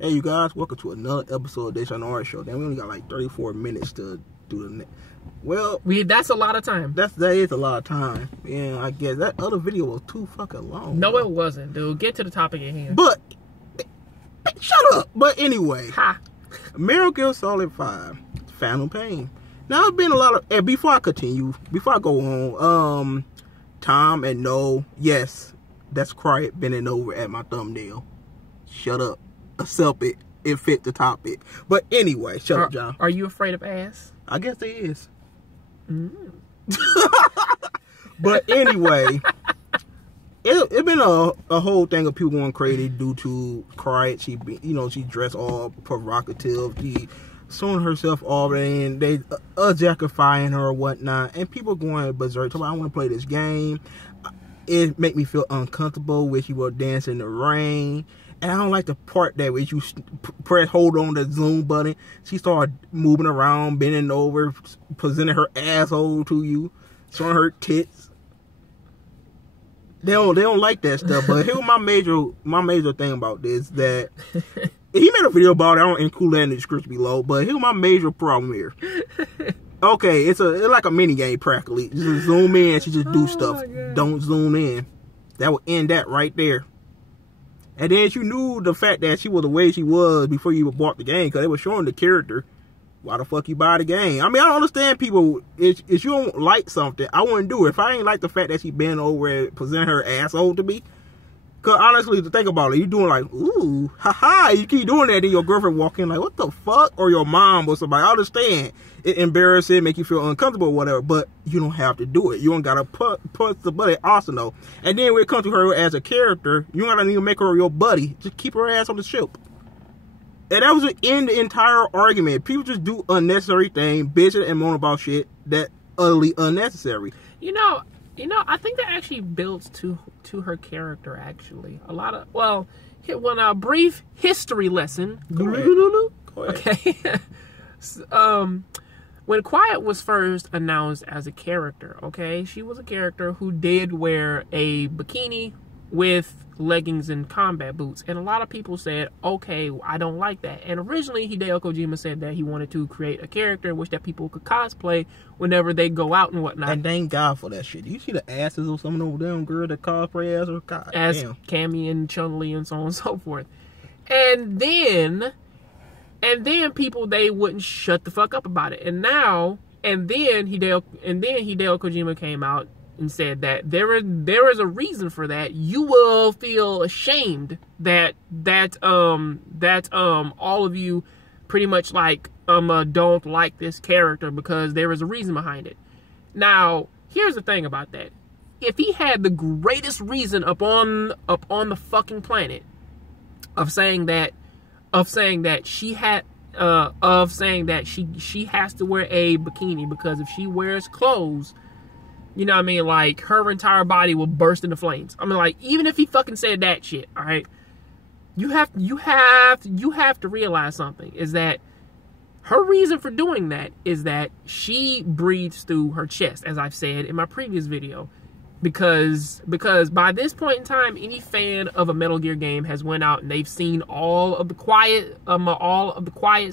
Hey, you guys, welcome to another episode of DayShawnrshow. Damn, we only got like 34 minutes to do the next. Well, that's a lot of time. That is a lot of time. Yeah, I guess that other video was too fucking long. No, it wasn't, dude. Get to the topic at hand. But shut up. But anyway, Meryl Gear Solid 5, Phantom Pain. Now, it's been a lot of. And before I continue, before I go on, Tom and No, yes, that's Quiet bending over at my thumbnail. Shut up. Accept it. It fit the topic. But anyway, shut up, John. Are you afraid of ass? I guess there is. But anyway, it been a whole thing of people going crazy due to Quiet. She dressed all provocative. She showing herself off, and they objectifying her or whatnot. And people going berserk. So I want to play this game. It make me feel uncomfortable when she was dancing in the rain. And I don't like the part that when you hold on the zoom button, she started moving around, bending over, presenting her asshole to you, showing her tits. They don't like that stuff. But here's my major thing about this, that he made a video about it. I don't include that in the description below. But here's my major problem here. Okay, it's like a mini game practically. Just zoom in, she just do stuff. Don't zoom in. That would end that right there. And then you knew the fact that she was the way she was before you bought the game, because they were showing the character. Why the fuck you buy the game? I mean, I don't understand people. If you don't like something, I wouldn't do it. If I ain't like the fact that she bent over and presented her asshole to me. Because honestly, to think about it, you doing like, ooh, haha, you keep doing that, then your girlfriend walk in like, what the fuck? Or your mom or somebody. I understand. It embarrassing, make you feel uncomfortable or whatever, but you don't have to do it. You don't gotta put the buddy arsenal. And then when it comes to her as a character, you don't gotta even make her your buddy. Just keep her ass on the ship. And that was in the entire argument. People just do unnecessary things, bitching and moan about shit that utterly unnecessary. You know, I think that actually builds to her character. Actually, a lot of a brief history lesson. Go ahead. Okay. When Quiet was first announced as a character, okay, she was a character who did wear a bikini with leggings and combat boots. And a lot of people said, okay, I don't like that. And originally, Hideo Kojima said that he wanted to create a character in which that people could cosplay whenever they go out and whatnot. And thank God for that shit. Do you see the asses of some of them girls that cosplay as her? God, as Cammy and Chun-Li and so on and so forth. And then people, they wouldn't shut the fuck up about it. And then Hideo Kojima came out and said that there is a reason for that. You will feel ashamed that all of you pretty much like don't like this character because there is a reason behind it. She here's the thing about that. If he had the greatest reason up on the fucking planet of saying that she has to wear a bikini because if she wears clothes, you know what I mean, like her entire body will burst into flames. I mean, like, even if he fucking said that shit, all right, you have to realize something, is that her reason for doing that is that she breathes through her chest, as I've said in my previous video. Because by this point in time, any fan of a Metal Gear game has went out and they've seen all of the quiet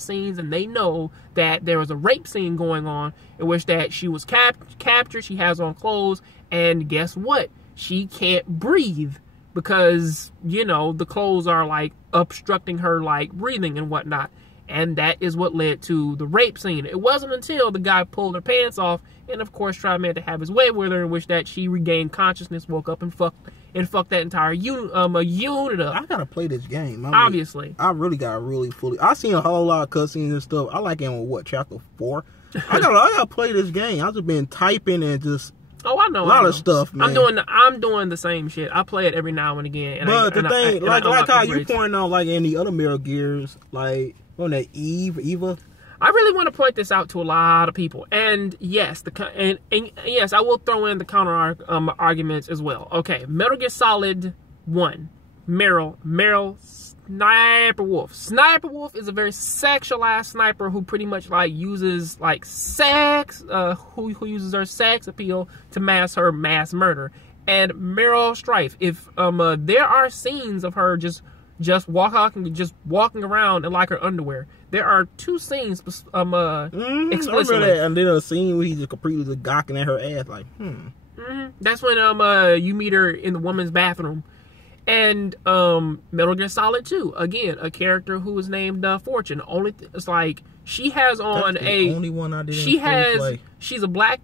scenes, and they know that there was a rape scene going on in which that she was captured. She has on clothes, and guess what? She can't breathe because, you know, the clothes are like obstructing her like breathing and whatnot. And that is what led to the rape scene. It wasn't until the guy pulled her pants off and, of course, tried to have his way with her, in which that she regained consciousness, woke up, and fucked that entire unit up. I gotta play this game. Obviously. I really got fully. I seen a whole lot of cutscenes and stuff. I like it on chapter 4. I gotta play this game. I've just been typing and just. Oh, I know. A lot of stuff, man. I'm doing the same shit. I play it every now and again. But the thing, like how you pointing out, like in the other Metal Gears, like on that Eva. I really want to point this out to a lot of people, and yes, yes, I will throw in the counter arguments as well. Okay, Metal Gear Solid 1, Meryl Sniper Wolf. Sniper Wolf is a very sexualized sniper who pretty much like uses like sex, who uses her sex appeal to mask her mass murder. And Meryl Strife, if there are scenes of her just just walking around in like her underwear. There are 2 scenes explicitly. I remember that, and then a scene where he's just completely just gawking at her ass like, That's when you meet her in the woman's bathroom. And Metal Gear Solid 2, again, a character who is named Fortune. It's like she has on only one I didn't play. She's a black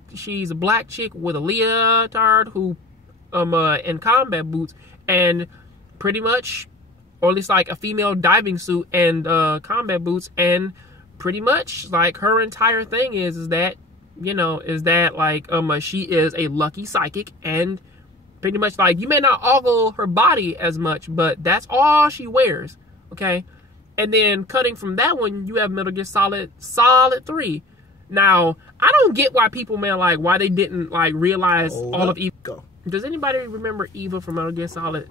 chick with a leotard who in combat boots, and pretty much, or at least like a female diving suit and combat boots, and pretty much like her entire thing is that like she is a lucky psychic, and pretty much like you may not ogle her body as much, but that's all she wears. Okay. And then cutting from that one, you have Metal Gear Solid 3. Now, I don't get why people, man, like why they didn't like realize all of Eva. Go. Does anybody remember Eva from Metal Gear Solid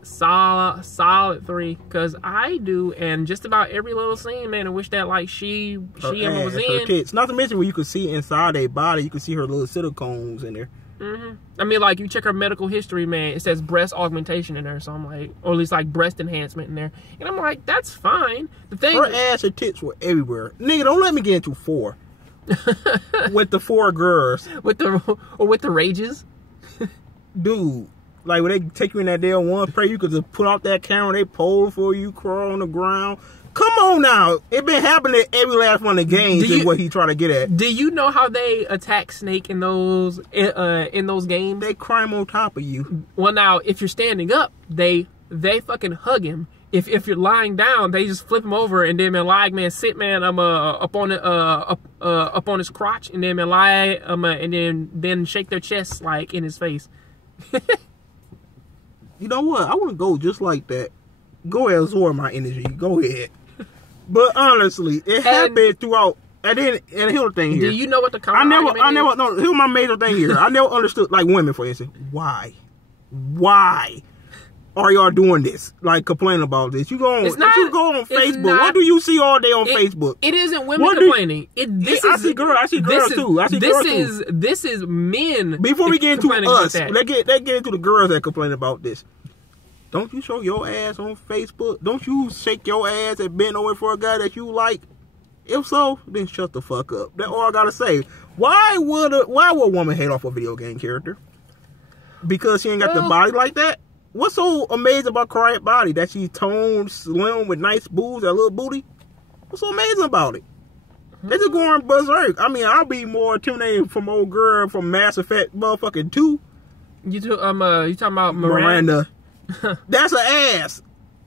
3? Because I do, and just about every little scene, man, I wish that like she ever was in. Tits. Not to mention where you could see inside their body, you could see her little silicones in there. I mean, like, you check her medical history, man, it says breast augmentation in there, so I'm like, or at least like breast enhancement in there, and I'm like, that's fine. The thing, her ass and tits were everywhere. Nigga, don't let me get into 4 with the 4 girls with the rages, dude. Like when they take you in that damn one pray, you could just put out that camera, they pose for you, crawl on the ground. Come on now. It been happening every last one of the games is what he trying to get at. Do you know how they attack Snake in those games? They climb on top of you. Well, now, if you're standing up, they fucking hug him. If you're lying down, they just flip him over and then sit up on his crotch and then lie and then shake their chest like in his face. You know what? I want to go just like that. Go ahead, absorb my energy. Go ahead. But honestly, it happened throughout. And here's the thing here. Do you know what the counter no, here's my major thing here. I never understood, like women, for instance. Why are y'all doing this? Like complaining about this. You go on Facebook. What do you see all day on Facebook? It isn't women complaining. I see girls too. This is men. Before we get into us, let's get into the girls that complain about this. Don't you show your ass on Facebook? Don't you shake your ass and bend over for a guy that you like? If so, then shut the fuck up. That's all I gotta say. Why would a woman hate off a video game character? Because she ain't got the body like that? What's so amazing about Quiet body? That she's toned, slim, with nice boobs, that little booty? What's so amazing about it? They just going berserk. I mean, I'll be more intimidated from old girl from Mass Effect motherfucking 2. You talking about Miranda? That's an ass.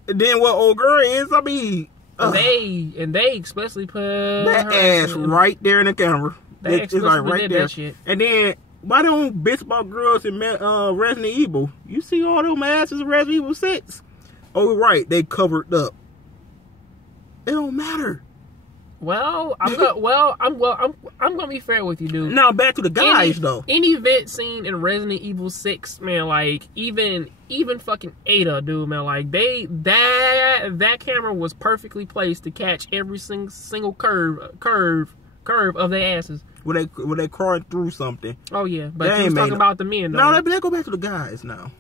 And then what old girl is, I mean, they especially put that ass right there in the camera. It's like right there. And then why don't bitch about girls in Resident Evil? You see all them asses in Resident Evil 6? Oh right, they covered up. It don't matter. Well, I'm gonna be fair with you, dude. Now back to the guys though. Any vent scene in Resident Evil 6, man, like even fucking Ada, dude, man, like that camera was perfectly placed to catch every single curve of their asses. When they crawling through something. Oh yeah, but you was talking about the men though. No, let's go back to the guys now.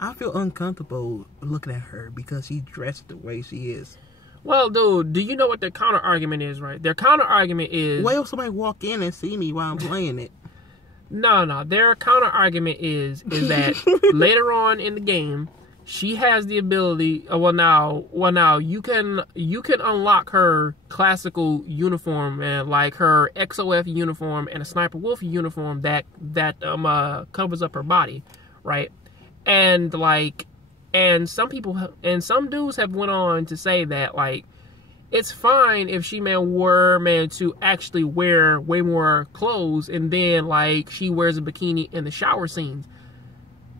I feel uncomfortable looking at her because she's dressed the way she is. Well, dude, do you know what their counter argument is, right? Their counter argument is... What if somebody walk in and see me while I'm playing it? No. Their counter argument is that later on in the game, she has the ability... Well, now you can unlock her classical uniform, and like her XOF uniform and a Sniper Wolf uniform that covers up her body, right? And some dudes have went on to say that, like, it's fine if she were to actually wear way more clothes and then, like, she wears a bikini in the shower scenes.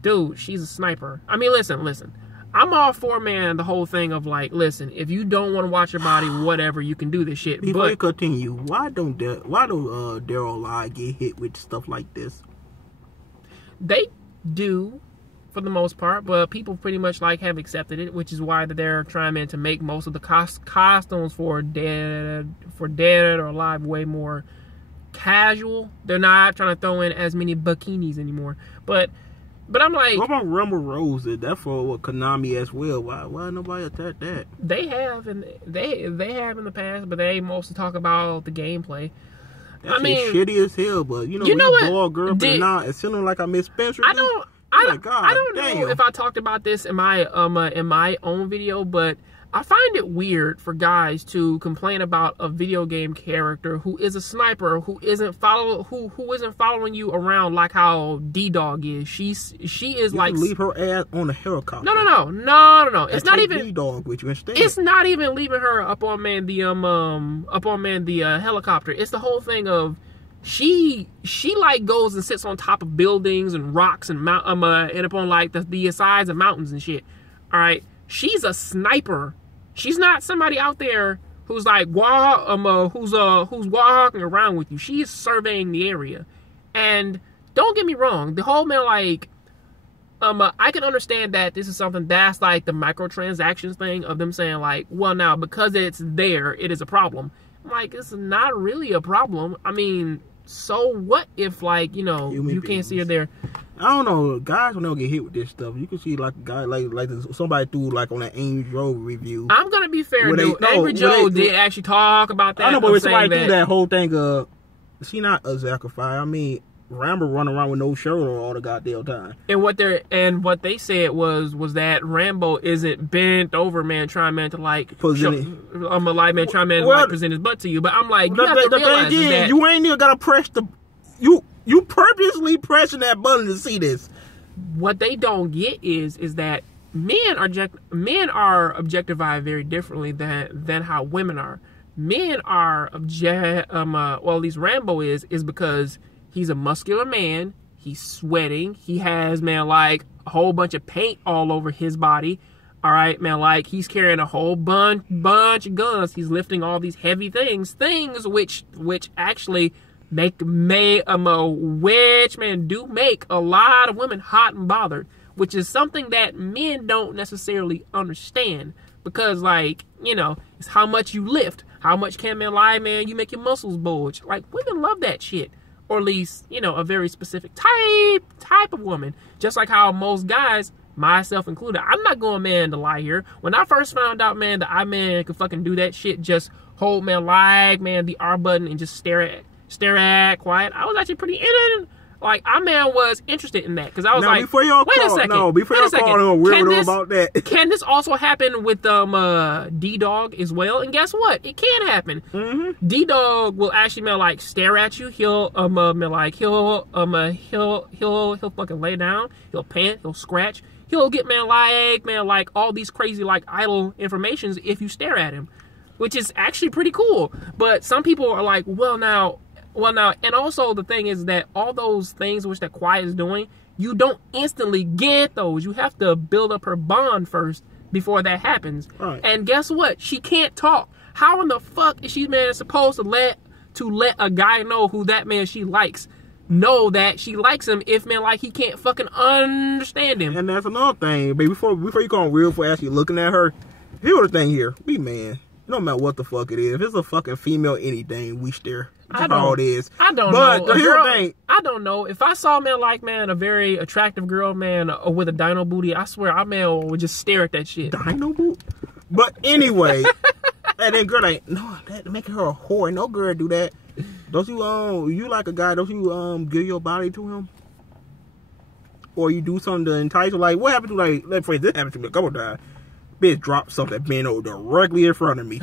Dude, she's a sniper. I mean, listen. I'm all for, the whole thing of, like, listen, if you don't want to watch your body, whatever, you can do this shit. Before you continue, why don't Daryl Lie get hit with stuff like this? They do, for the most part, but people pretty much like have accepted it, which is why they're trying to make most of the costumes for dead or alive way more casual. They're not trying to throw in as many bikinis anymore. But But I'm like, what about Rumble Rose? That's for Konami as well. Why nobody attack that? They have, and they have in the past, but they mostly talk about the gameplay. That shit shitty as hell, but you know what? Blow a girl up and not, it sounded like I miss Spencer. I don't know if I talked about this in my own video, but I find it weird for guys to complain about a video game character who is a sniper, who isn't following you around like how D-Dog is. She is like, leave her ass on the helicopter. No. It's not even D-Dog with you instead. It's not even leaving her up on the helicopter. It's the whole thing of she like goes and sits on top of buildings and rocks and and up on like the sides of mountains and shit. All right, she's a sniper. She's not somebody out there who's like who's walking around with you. She is surveying the area. And don't get me wrong, the whole man like I can understand that this is something that's like the microtransactions thing of them saying like, well, now because it's there, it is a problem. I'm like, it's not really a problem. I mean, so what if like, you know, you can't see her there? I don't know. Guys will never get hit with this stuff. You can see like a guy like somebody threw like on an Angry Joe review. I'm gonna be fair, dude. Angry Joe did actually talk about that. I know, but when somebody threw that whole thing of, she not a sacrifice. I mean, Rambo running around with no shirt on all the goddamn time. And what they said was that Rambo isn't bent over, man, trying man to like present his butt to you. But I'm like, you have to realize that you ain't even gotta press the you purposely pressing that button to see this. What they don't get is that men are objectified very differently than how women are. Men are well, at least Rambo is because he's a muscular man. He's sweating. He has, man, like a whole bunch of paint all over his body. All right, man, like he's carrying a whole bunch of guns. He's lifting all these heavy things which actually make a lot of women hot and bothered, which is something that men don't necessarily understand because, like, you know, it's how much you lift, how much can man lie, man, you make your muscles bulge. Like, women love that shit, or at least, you know, a very specific type of woman. Just like how most guys, myself included, I'm not going, man, to lie here. When I first found out, man, that I, man, could fucking do that shit, just hold, man, like, man, the R button and just stare at Quiet, I was actually pretty I was interested in that because I was wait a second. Before y'all call him weirdo about that. Can this also happen with D-Dog as well? And guess what? It can happen. Mm-hmm. D-Dog will actually, man, like stare at you. He'll he'll fucking lay down. He'll pant. He'll scratch. He'll get like all these crazy like idle informations if you stare at him, which is actually pretty cool. But some people are like, well now, and also the thing is that all those things which that Quiet is doing, you don't instantly get those. You have to build up her bond first before that happens. Right. And guess what? She can't talk. How in the fuck is she, man, supposed to let a guy know who that man she likes know that she likes him if, man, like he can't fucking understand him? And that's another thing, baby. Before you go on real for actually looking at her, here's the thing here. Be man. It don't matter what the fuck it is. If it's a fucking female anything, we stare. That's how it is. I don't know. But here's the thing. I don't know. If I saw, man, a very attractive girl, man, with a dino booty, I swear, I, man, would just stare at that shit. Dino booty? But anyway, and then girl like, no, that making her a whore. No girl do that. Don't you like a guy, don't you give your body to him? Or you do something to entice her? Like, what happened to, like, let's say this happened to me a couple times. Bitch dropped something bent over directly in front of me.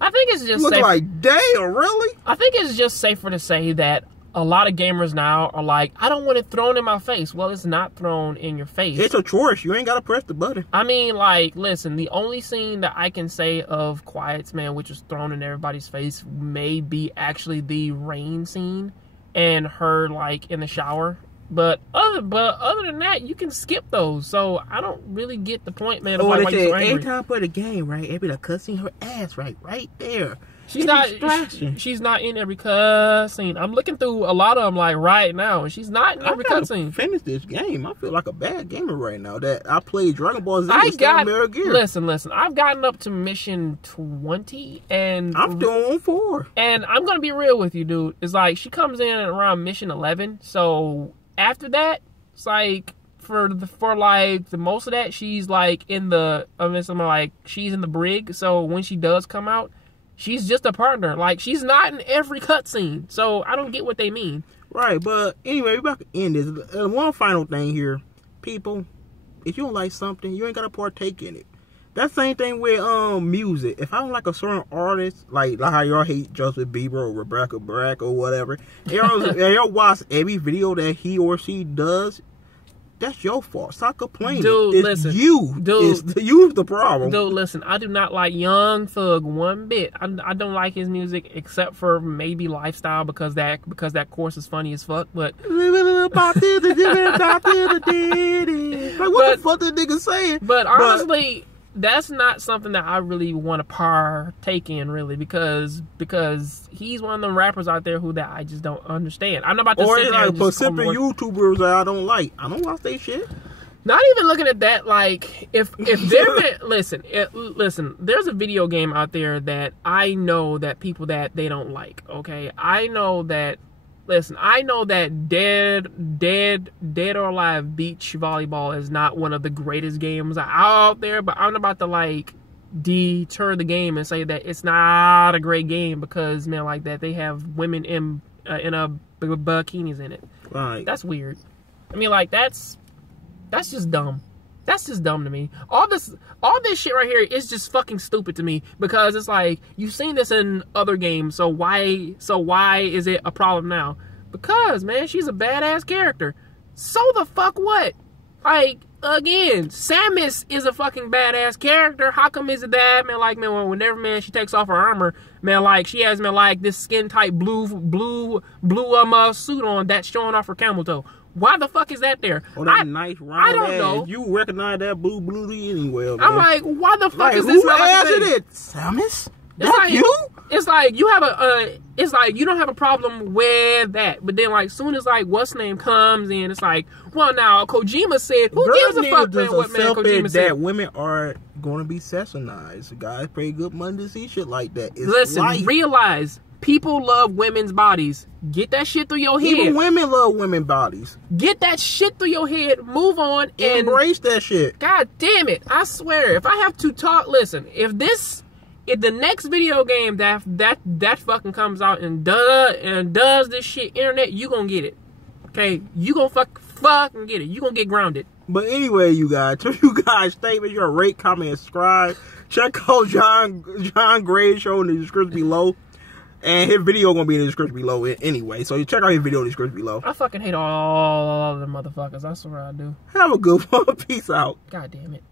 I think it's just safe. Like, damn, really? I think it's just safer to say that a lot of gamers now are like, I don't want it thrown in my face. Well, it's not thrown in your face. It's a choice. You ain't got to press the button. I mean, like, listen, the only scene that I can say of Quiet's, man, which was thrown in everybody's face, may be actually the rain scene and her, like, in the shower. But other than that, you can skip those. So I don't really get the point, man. Of why you're so angry. Every time I play the game, right? Every cutscene, her ass, right there. She's not in every cutscene. I'm looking through a lot of them like right now, and she's not in every cutscene. Finish this game. I feel like a bad gamer right now. That I played Dragon Ball Z. Listen. I've gotten up to mission 20, and I'm doing 4. And I'm gonna be real with you, dude. It's like she comes in around mission 11. So after that, It's like for like the most of that, she's like in the she's in the brig. So when she does come out, she's just a partner. Like, she's not in every cutscene. So I don't get what they mean. Right, but anyway, we're about to end this. One final thing here, people. If you don't like something, you ain't gotta partake in it. That same thing with music. If I don't like a certain artist, like how y'all hate Justin Bieber or Rebecca Black or whatever, y'all watch every video that he or she does, that's your fault. Stop complaining. Dude, it's listen. you. Dude, you's the problem. Dude, listen. I do not like Young Thug one bit. I don't like his music except for maybe Lifestyle because that course is funny as fuck. But like, what the fuck that nigga saying? But honestly, that's not something that I really want to partake in, really, because he's one of the rappers out there that I just don't understand. I'm not about to sit there and just Pacific YouTubers that I don't like. I don't watch they shit. Not even looking at that, like, if they're listen, there's a video game out there that I know that people that they don't like. Okay, I know that. Listen, I know that Dead or Alive beach volleyball is not one of the greatest games out there, but I'm about to like deter the game and say that it's not a great game because, man, like that they have women in bikinis in it. Right. That's weird. I mean, like that's just dumb. That's just dumb to me. All this shit right here is just fucking stupid to me because it's like you've seen this in other games, so why is it a problem now? Because, man, she's a badass character. So the fuck what? Like, again, Samus is a fucking badass character. How come is it that, man, like, man, whenever, man, she takes off her armor, man, like, she has, man, like, this skin tight blue suit on that's showing off her camel toe. Why the fuck is that there? Oh, that nice round I don't ass. know. You recognize that blue anywhere, man. I'm like, why the fuck like, is this? Who ass is it? Samus? That's like, you? It's like you have it's like you don't have a problem with that, but then like soon as like what's name comes in, it's like, well, now Kojima said, who gives a fuck, man? What man Kojima said? That women are going to be sexualized. Guys pay good money to see shit like that. It's Listen, life. Realize people love women's bodies. Get that shit through your head. Even women love women's bodies. Get that shit through your head. Move on and embrace that shit. God damn it! I swear, if I have to talk, listen. If the next video game that fucking comes out and does this shit, internet, you gonna get it. Okay, you gonna fucking get it. You gonna get grounded. But anyway, you guys, to you guys, statement, your rate, comment, and subscribe. Check out John Gray's show in the description below. And his video gonna be in the description below anyway. So you check out his video in the description below. I fucking hate all of them motherfuckers. I swear I do. Have a good one. Peace out. God damn it.